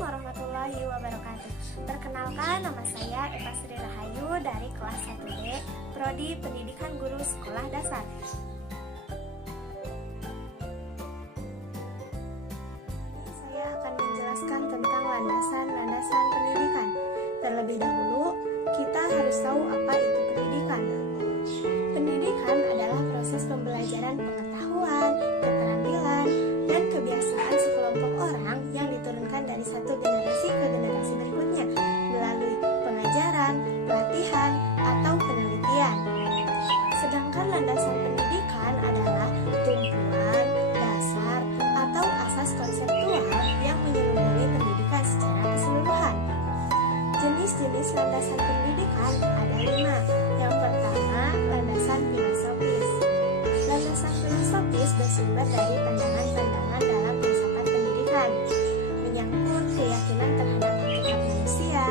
warahmatullahi wabarakatuh. Perkenalkan, nama saya Eva Sri Rahayu dari kelas 1D, Prodi Pendidikan Guru Sekolah Dasar. Saya akan menjelaskan tentang landasan-landasan pendidikan. Terlebih dahulu, kita harus tahu apa itu pendidikan. Pendidikan adalah proses pembelajaran pengetahuan, keterampilan, dan kebiasaan sekelompok orang yang diturunkan dari satu generasi ke generasi berikutnya melalui pengajaran, pelatihan, atau penelitian. Sedangkan landasan pendidikan adalah tumpuan, dasar, atau asas konseptual yang menyeluruhi pendidikan secara keseluruhan. Jenis-jenis landasan pendidikan ada 5. Yang pertama, landasan filosofis. Landasan filosofis bersumber dari pandangan-pandangan dalam filsafat pendidikan, menyangkut keyakinan terhadap hakikat manusia,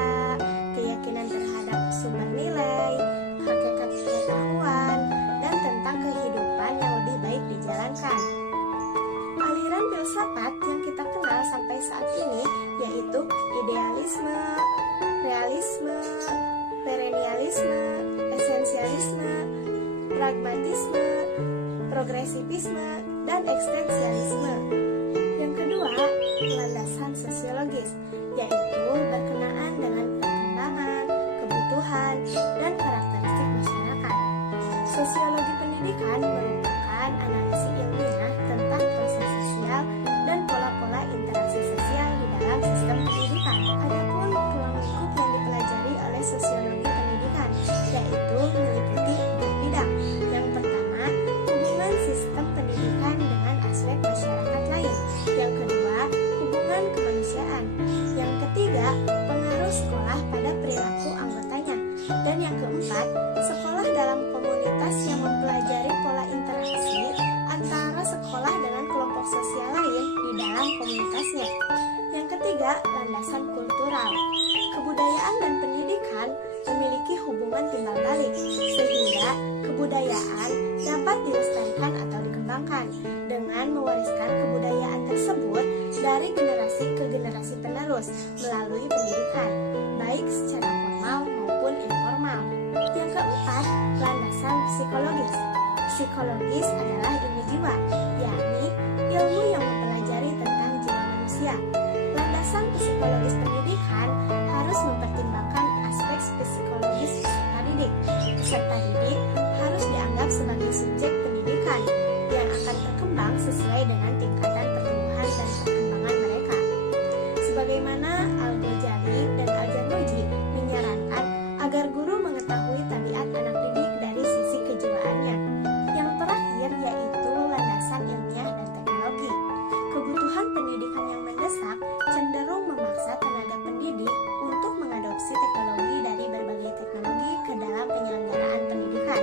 keyakinan terhadap sumber nilai, hakikat pengetahuan, dan tentang kehidupan yang lebih baik dijalankan. Aliran filsafat yang kita kenal sampai saat ini yaitu idealisme, realisme, perennialisme, esensialisme, pragmatisme, progresivisme, dan eksistensialisme. Yang kedua, landasan sosiologis, yaitu berkenaan dengan perkembangan, kebutuhan, dan karakteristik masyarakat. Sosiologi pendidikan merupakan analisis ilmiah tentang proses sosial dan pola-pola interaksi sosial di dalam sistem pendidikan. Adapun ruang lingkup yang dipelajari oleh sosiologi pendidikan, yaitu meliputi 4 bidang. Yang pertama, hubungan sistem pendidikan dengan aspek masyarakat lain. Yang kedua, hubungan kemanusiaan. Yang ketiga, pengaruh sekolah pada perilaku anggotanya. Dan yang keempat, sekolah dalam komunitas yang mempelajari pola interaksi antara sekolah dengan kelompok sosial lain di dalam komunitasnya. Yang ketiga, landasan kultural. Kebudayaan dan pendidikan memiliki hubungan timbal balik, sehingga kebudayaan dapat dilestarikan atau dikembangkan dengan mewariskan kebudayaan tersebut dari generasi ke generasi penerus melalui pendidikan, baik secara formal maupun informal. Yang keempat, landasan psikologis. Psikologis adalah ilmu jiwa, yakni ilmu yang mempelajari tentang jiwa manusia. Landasan psikologis pendidikan harus mempertimbangkan aspek psikologis peserta didik. Peserta didik harus dianggap sebagai subjek pendidikan yang akan berkembang sesuai dengan tingkatan pertumbuhan dan perkembangan mereka. Sebagaimana Al-Ghazali dan Al-Jarmoji menyarankan agar guru mengetahui tabiat anak didik dari sisi kejiwaannya. Yang terakhir yaitu landasan ilmiah dan teknologi. Kebutuhan pendidikan yang mendesak cenderung memaksa tenaga pendidik untuk mengadopsi teknologi dari berbagai teknologi ke dalam penyelenggaraan pendidikan.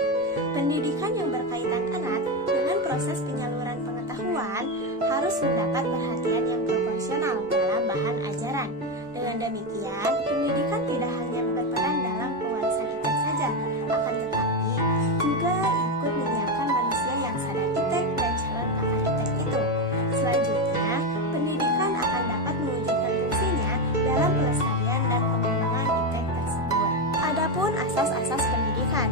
Pendidikan yang berkaitan erat dengan proses penyaluran pengetahuan harus mendapat perhatian yang proporsional dalam bahan ajaran. Dengan demikian, pendidikan tidak hanya berperan dalam pewarisan ITEK saja, akan tetapi juga ikut menyiapkan manusia yang sadar ITEK dan calon pakar ITEK itu. Selanjutnya, pendidikan akan dapat mewujudkan fungsinya dalam pelestarian dan pengembangan ITEK tersebut. Adapun asas-asas pendidikan.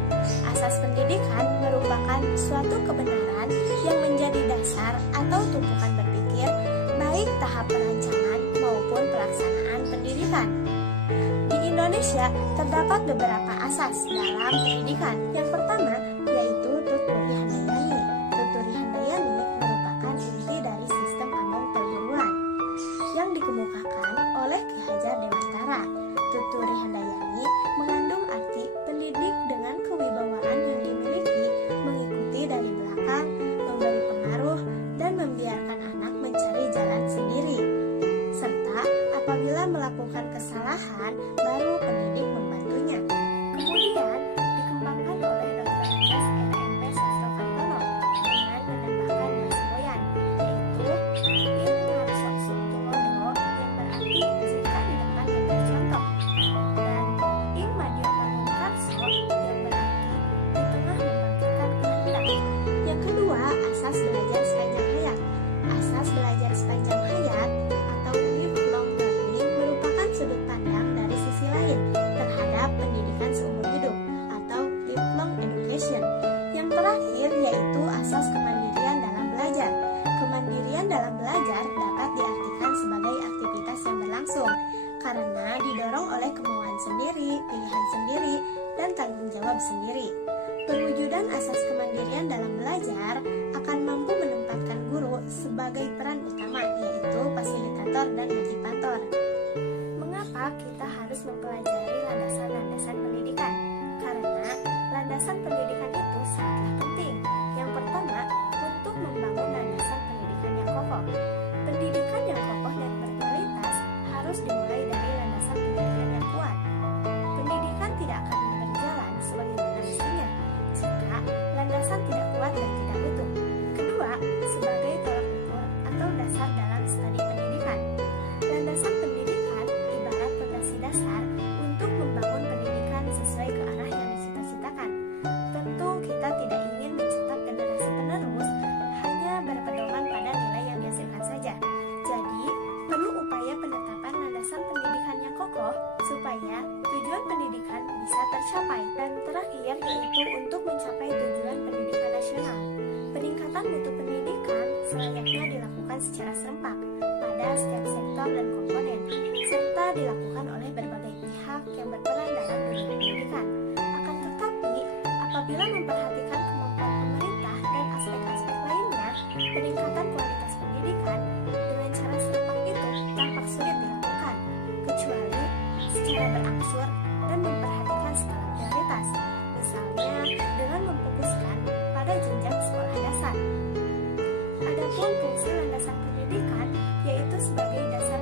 Asas pendidikan merupakan suatu kebenaran yang menjadi dasar atau tumpukan berpikir, baik tahap perancangan maupun pelaksanaan pendidikan. Di Indonesia terdapat beberapa asas dalam pendidikan. Yang pertama yaitu Tuturi Handayani. Tuturi Handayani merupakan inti dari sistem ambang perguruan yang dikemukakan oleh Ki Hajar Dewantara. Tuturi Handayani mengandung arti pendidik dengan kewibawaan yang dimiliki, mengikuti dari belakang, memberi pengaruh, dan membiarkan anak mencari jalan sendiri. Serta apabila melakukan kesalahan, baru pendidik membantunya. Kemudian dikembangkan oleh Dr. mandiri. Perwujudan asas kemandirian dalam belajar akan mampu menempatkan guru sebagai peran utama, yaitu fasilitator dan motivator. Mengapa kita harus mempelajari landasan-landasan pendidikan? Karena landasan pendidikan itu sangatlah penting. Yang pertama, untuk membangun landasan pendidikan yang kokoh. Pendidikan yang kokoh dan berkualitas harus dimulai dari landasan pendidikan yang kuat. Pendidikan tidak akan berjalan sebagaimana mestinya jika landasan tidak kuat dan tidak utuh. Kedua, sebagai tolak ukur atau dasar dalam studi pendidikan. Landasan pendidikan ibarat fondasi dasar untuk membangun pendidikan sesuai ke arah yang dicita-citakan. Tentu kita tidak ingin mencetak generasi penerus hanya berpedoman pada nilai yang dihasilkan saja. Jadi, perlu upaya penetapan landasan pendidikan yang kokoh supaya tujuan pendidikan bisa tercapai. Dan terakhir yaitu untuk mencapai tujuan pendidikan nasional. Peningkatan mutu pendidikan selayaknya dilakukan secara serempak pada setiap sektor dan komponen, serta dilakukan oleh berbagai pihak yang berperan dalam dunia pendidikan. Akan tetapi, apabila memperhatikan kemampuan pemerintah dan aspek-aspek lainnya, peningkatan kualitas pendidikan dengan cara serempak itu tampak sulit dilakukan, kecuali secara berangsur dan memperhatikan skala prioritas, misalnya dengan memfokuskan pada jenjang sekolah dasar. Adapun fungsi landasan pendidikan yaitu sebagai dasar